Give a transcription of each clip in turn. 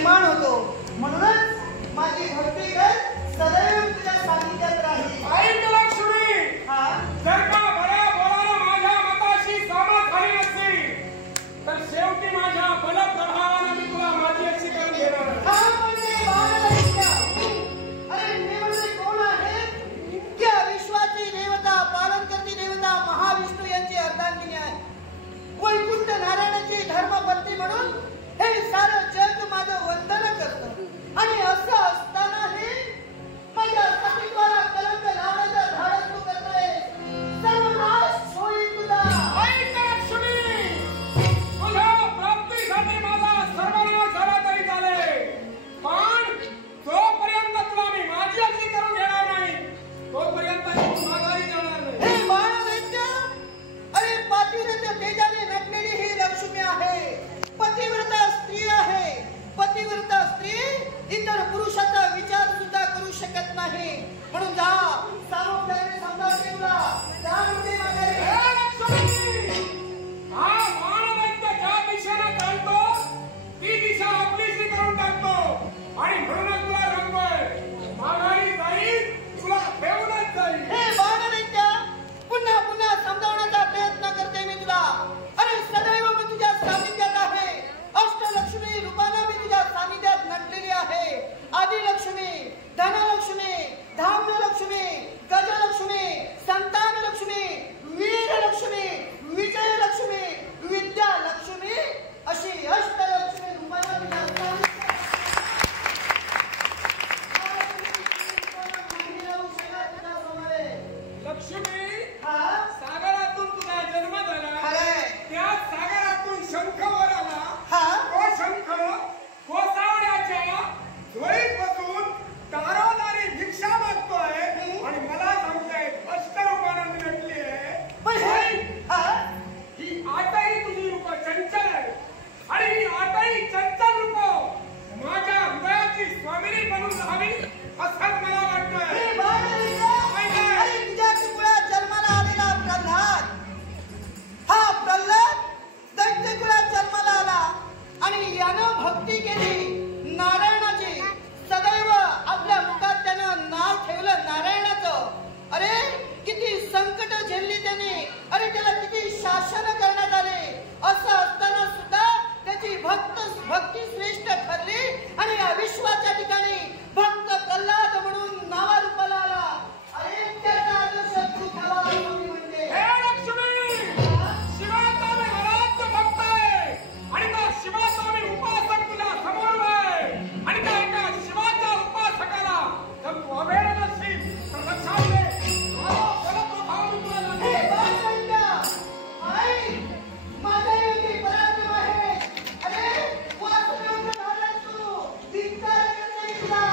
निर्माण होतो. म्हणूनच माझी भक्ती कर सदैव तुझ्या सानिध्यात राहील. ऐक लक्ष्मी, जर का बऱ्या बोलाला माझ्या मताशी सहमत झाली नसती तर शेवटी माझ्या बलप्रभावाने मी तुला माझी अशी करून घेणार. अरे नेमके कोण आहे? क्या विश्वाची देवता, पालन करती देवता महाविष्णू यांची अर्धांगिनी आहे. वैकुंठ नारायणाची धर्मपत्नी म्हणून हे सारं जग माझं वंदन करतं. आणि असं असतानाही माझ्या अस्तित्वाला कलंक लावण्याचं धाडस तू करतोय. सर्वनाश होईल तुझा. ऐक लक्ष्मी, तुझ्या प्राप्तीसाठी माझा सर्वनाश झाला तरी चालेल, पण जोपर्यंत तुला मी माझी अशी करून घेणार नाही तोपर्यंत मी माघारी जाणार नाही. हे बाणदैत्य, अरे पातिव्रत्य तेजाने नटलेली ही लक्ष्मी आहे. पतिव्रता स्त्री आहे. पतिव्रता स्त्री इतर पुरुषाचा विचार सुद्धा करू शकत नाही. म्हणून जा, सामोपचाराने समजावते तुला. जा म्हणते माघारी. हे लक्ष्मी, हा बाणदैत्य ज्या दिशेने चालतो ती दिशा आपलीशी करून टाकतो आणि म्हणूनच तुला सांगतोय माघारी जाईल, तुला ठेवूनच जाईल. हे बाणदैत्य, पुन्हा पुन्हा समजावण्याचा प्रयत्न करते मी तुला. अरे सदैव मी तुझ्या सानिध्यात आहे. अष्टलक्ष्मी रूपाने मी तुझ्या सानिध्यात नटलेली आहे. आदिलक्ष्मी, धनलक्ष्मी, धान्यलक्ष्मी, गजलक्ष्मी, संतानलक्ष्मी, वीरलक्ष्मी, विजयलक्ष्मी, विद्यालक्ष्मी अशी अष्टलक्ष्मी रूपाने तुझ्या सानिध्यात. लक्ष्मी, हा सागरातून तुझा जन्म झाला. खरंय. त्या सागरातून शंख वर आला. हा तो शंख गोसावण्याच्या झोळीत बसून दारोदारी भिक्षा मागतोय आणि मला सांगतोय अष्टरूपानं नटली आहे. पण हे हा ही आठही तुझी रूप चंचल आहे आणि ही आठही चंचल रूप माझ्या हृदयाची स्वामिनी बनून राहावी असंच मला वाटतंय. हे बाणदैत्य, अरे तुझ्या कुळात जन्माला आलेला प्रल्हाद, हा प्रल्हाद दैत्य कुळात जन्माला आला आणि यानं भक्ती केली नारायणाची. सदैव आपल्या मुखात त्यानं नाव ठेवलं नारायणाचं. अरे किती संकट झेलली त्याने. अरे त्याला किती शासन करण्यात आले. असं असताना सुद्धा त्याची भक्ती श्रेष्ठ ठरली आणि या विश्वाच्या ठिकाणी भक्त प्रल्हाद म्हणून नावारूपाला आला. अरे त्याचा आदर्श तू ठेवा असं मी म्हणते. हे लक्ष्मी, शिवाचा मी आराध्य भक्त आहे आणि त्या शिवाचा मी उपासक तुझ्या समोर आहे आणि त्या एका शिवाच्या उपासकाला जर तू अवेळ नसशील तर लक्षात घे बलप्रभाव मी तुला हे लागेल. बाणदैत्य, आई माझ्या योगी पराक्रम आहे. अरे वासुदेव धारण तू धिक्कार करते तुला.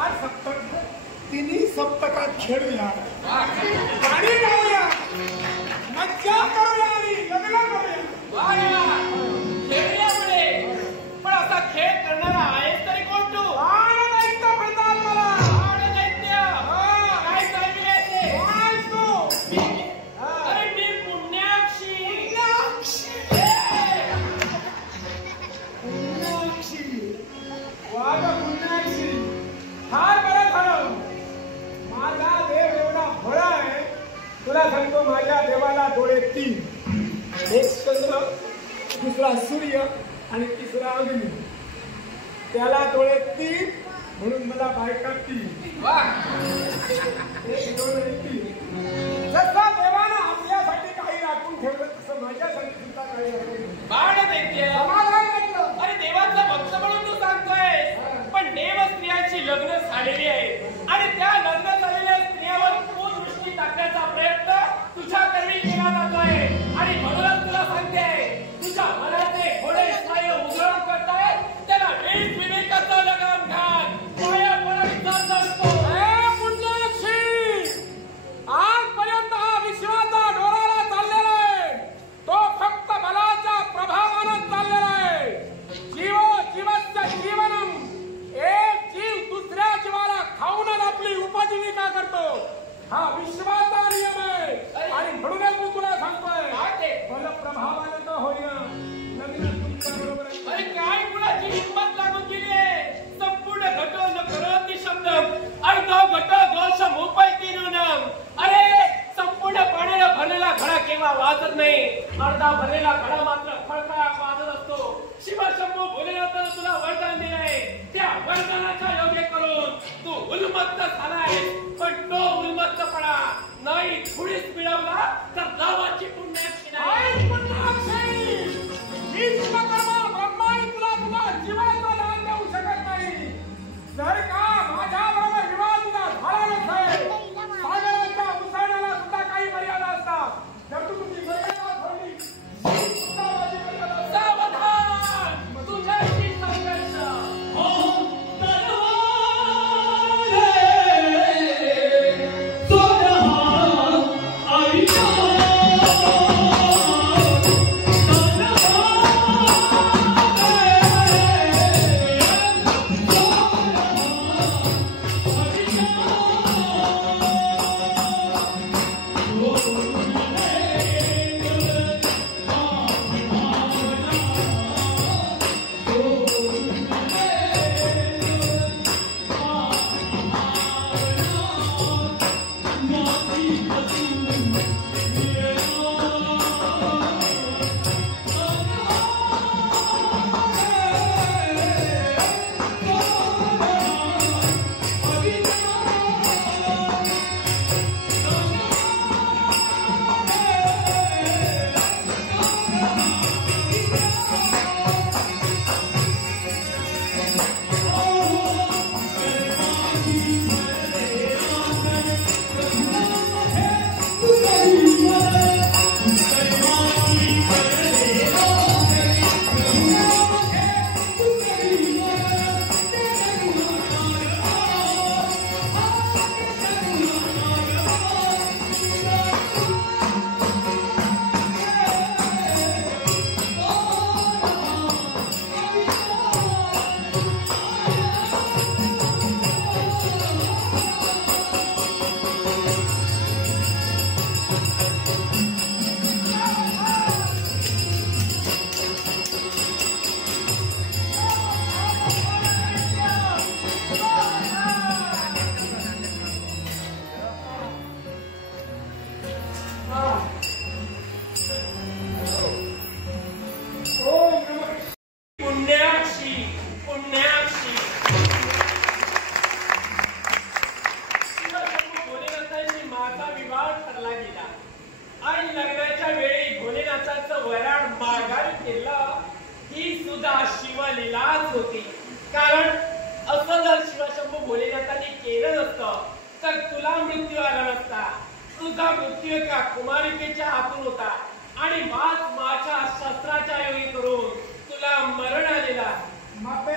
चार सप्तक तिन्ही सप्तकात खेळूया, गाणी गाऊया, मज्जा करूया आणि लग्न करूया. खेळूया पुढे, पण असा खेळ करणारा आहेस तरी कोण तू? दैत्य म्हणतात मला. दैत्य काय चालले ते? अरे मी पुण्याक्षी. पुण्याक्षी फार बरं झालं. माझा देव एवढा भोळा आहे, तुला सांगतो. माझ्या देवाला डोळे 3, एक चंद्र, दुसरा सूर्य आणि तिसरा अग्नी. त्याला डोळे 3 म्हणून मला बायका 3. एक 2 आणि 3. जसं देवानं आपल्यासाठी काही राखून ठेवलं तसं माझ्यासाठी सुद्धा काही राखून दैत्य. समाधान वाटलं. अरे देवाचा भक्त म्हणून तू सांगतोय, पण देव स्त्रियांची लग्न झालेली आहे आणि त्या लग्न झालेल्या स्त्रियावर कुदृष्टी टाकण्याचा प्रयत्न तुझ्या कर्मी केला जातोय. आणि म्हणूनच तुला सांगते, तुझ्या मनाचे घोडे स्नायू उजळून करतायत, त्याला वीज विवेकाचा लगाम घाल. पाया पडायचा नसतो. आजपर्यंत हा विश्वाचा डोराला चाललेला आहे, तो फक्त बलाच्या प्रभावानं चाललेला आहे. जीवस्य जीवनम. एक जीव दुसऱ्या जीवाला खाऊनच आपली उपजीविका करतो. हा विश्वाचा नियम आहे. आणि म्हणूनच मी तुला सांगतोय, बल प्रभावानं का होईना लग्न तुमच्या बरोबर आहे. अरे काय कुणाची हिंमत लागून गेली आहे? संपूर्ण घटो न करोति शब्दम अर्धो घटो दोष मुपैती नूनम. अरे संपूर्ण पाण्याला भरलेला घडा केव्हा वाजत नाही, अर्धा भरलेला घडा मात्र खळखळाट वाजत असतो. शिवशंभू भोलेनाथानं तुला वरदान दिलंय. त्या वरदानाच्या योग्य करून तू उन्मत्त झालायस, पण तो उन्मत्तपणा नाही थोडीच मिळवला तर गावाची पुण्याक्षी नाही. विश्वकर्मा ब्रह्माने तुला तुझा जीवाचा दान देऊ शकत नाही. जर का माझ्याबरोबर विवाह तुझा झाला नसेल, सागराच्या उसळण्याला सुद्धा काही मर्यादा असतात. जर तू तुझी मर्यादा ठेवली, सुद्धा माझी मर्यादा असते. सावधान, तुझ्याशी संघर्ष. शिवलीलाच होती. कारण असं जर शिवशंभू भोलेनाथांनी केलं नसतं तर तुला मृत्यू आला नसता. तुझा मृत्यू एका कुमारिकेच्या हातून होता आणि माझ्या शस्त्राच्या योगी करून तुला मरण आलेला. माते